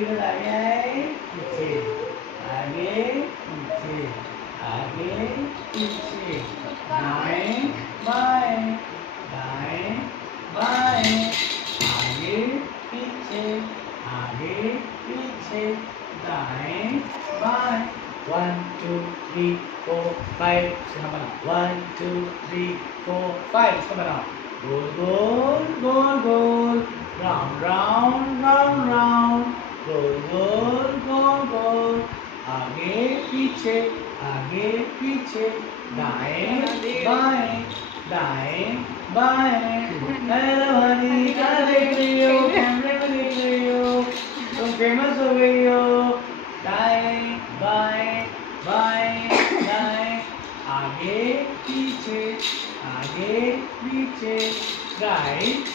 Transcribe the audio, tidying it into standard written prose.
इधर आगे आए पीछे आगे पीछे आगे पीछे दाएं बाएं दाएं बाएं आगे पीछे दाएं बाएं 1 2 3 4 5 sama na 1 2 3 4 5 sama na goal goal goal goal round round round round goal goal goal goal आगे पीछे दाएं बाएं हेलो हनी क्या देख रही हो कैमरे में देख रही हो तुम फेमस हो गई हो दाएं बाएं दाएं आगे पीछे राइट